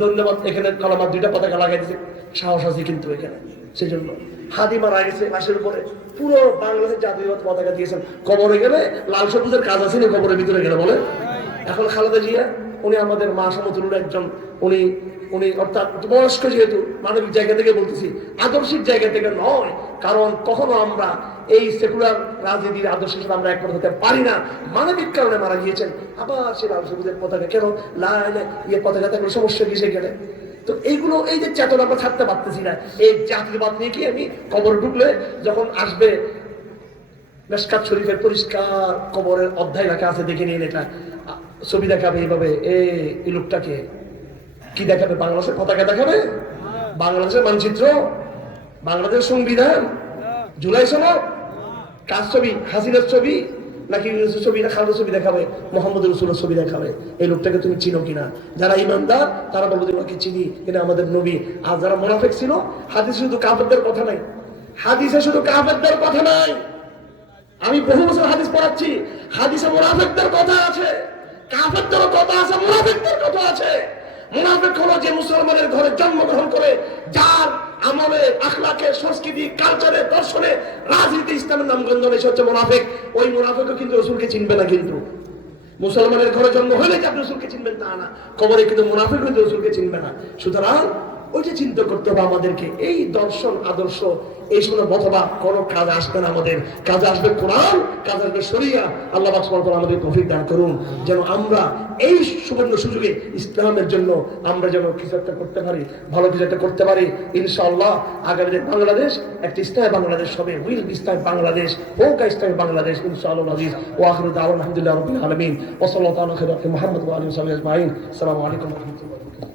ধন্যবাদ। এখানে কলমার 2টা পতাকা লাগাই দিয়েছে, সাহস আছে কিন্তু এখানে। সেই জন্য হাদি মারা গেছে লাশের উপরে, পুরো বাংলাদেশের জাতীয় পতাকা দিয়েছেন। কবরে গেলে লাল সবুজের কাজ আছে না কবরের ভিতরে গেলে বলে। এখন খালেদা জিয়া উনি আমাদের মা সমতুল্য একজন, উনি উনি অর্থাৎ বয়স্ক, যেহেতু মানবিক জায়গা থেকে বলতেছি, আদর্শিক জায়গা থেকে নয়। কারণ কখনো আমরা এই সেকুলার রাজনীতির আদর্শের সাথে আমরা একমত হতে পারি না। মানবিক কারণে মারা গিয়েছেন। আবার সে লাল সবুজের পতাকা কেন পতাকা থাকলে সমস্যা কিসে গেলে? তো এইগুলো, এই যে চেতনা আমরা ছাড়তে পারতেছি না। এই জাতীয়বাদ নিয়ে কি আমি কবর ঢুকলে যখন আসবে মেশকাত শরীফের পরিষ্কার কবরের অধ্যায় লেখা আছে, দেখে নিন, এটা ছবি দেখাবে এইভাবে, এই লোকটাকে কি দেখাবে? বাংলাদেশের পতাকা দেখাবে, বাংলাদেশের মানচিত্র, বাংলাদেশের সংবিধান, জুলাই সনদ, কার ছবি? হাসিনার ছবি নাকি ছবি না খালেদার ছবি দেখাবে, মোহাম্মদ রসুলের ছবি দেখাবে? এই লোকটাকে তুমি চিনো কিনা? যারা ইমানদার তারা বলবো ওকে চিনি, এটা আমাদের নবী। আর যারা মুনাফিক ছিল, হাদিসে শুধু কাফেরদের কথা নাই, হাদিসে শুধু কাফেরদের কথা নাই। আমি বহু বছর হাদিস পড়াচ্ছি, হাদিসে মুনাফিকদের কথা আছে, কাফেরদেরও কথা আছে, মুনাফিকদের কথা আছে। মুনাফিক হলো যে মুসলমানের ঘরে জন্মগ্রহণ করে, যার আমলে, আখলাকে, সংস্কৃতি, কালচারে, দর্শনে, রাজনীতি, ইসলামের নামগন্ধ নেই, সে হচ্ছে মুনাফিক। ওই মুনাফিকও কিন্তু রসুলকে চিনবে না। কিন্তু মুসলমানের ঘরে জন্ম হলে যে আপনি রসুলকে চিনবেন তা না, কবরে কিন্তু মুনাফিক হইতে রসুলকে চিনবে না। সুতরাং ওইটা চিন্তা করতে হবে আমাদেরকে। এই দর্শন আদর্শ এই সময় অথবা কোনো কাজ আসবে না, আমাদের কাজে আসবে কোরআন, কাজে আসবে শরিয়া। আল্লাহ পাক সুবহানাহু ওয়া তাআলা আমাদের তৌফিক দান করুন, যেন আমরা এই সুবর্ণ সুযোগে ইসলামের জন্য আমরা যেন কিছু একটা করতে পারি, ভালো কিছু একটা করতে পারি। ইনশাআল্লাহ আগামী দিনে বাংলাদেশ একটা ইসলামী বাংলাদেশ হবে, উইল ইসলামী বাংলাদেশ, হোক ইসলামী বাংলাদেশ ইনশাআল্লাহ আজিজ। ওয়া আখিরু দাওয়ানা আলহামদুলিল্লাহি রাব্বিল আলামিন ওয়া সাল্লাল্লাহু আলা মুহাম্মদ ওয়া আলিহি ওয়া সাহবিহি আজমাইন। আসসালামু আলাইকুম ওয়া রাহমাতুল্লাহি ওয়া বারাকাতুহু।